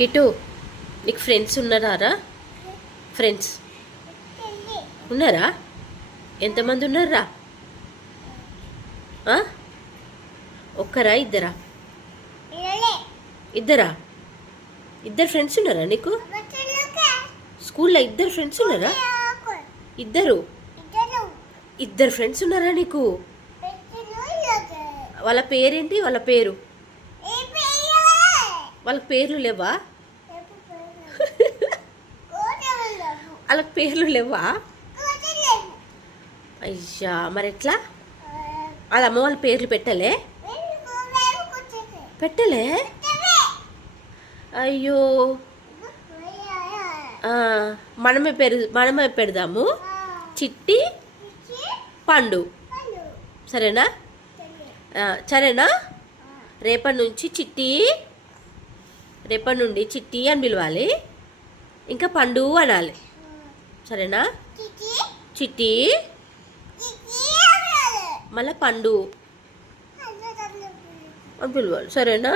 కిటు నీకు ఫ్రెండ్స్ ఉన్నారా? ఫ్రెండ్స్ ఉన్నారా? ఎంతమంది ఉన్నారా? ఒక్కరా ఇద్దరా? ఇద్దరా? ఇద్దరు ఫ్రెండ్స్ ఉన్నారా నీకు? స్కూల్లో ఇద్దరు ఫ్రెండ్స్ ఉన్నారా? ఇద్దరు ఫ్రెండ్స్ ఉన్నారా నీకు? వాళ్ళ పేరేంటి? వాళ్ళ పేర్లు లేవా? వాళ్ళకి పేర్లు లేవా? అయ్యా, మరి ఎట్లా? వాళ్ళ అమ్మ వాళ్ళ పేర్లు పెట్టలే? అయ్యో, మనమే పెడదాము. చిట్టి, పండు. సరేనా? రేపటి నుండి చిట్టి అని పిలవాలి, ఇంకా పండు అనాలి. సరేనా? చిట్టి మళ్ళీ పండు అని పిలవాలి. సరేనా?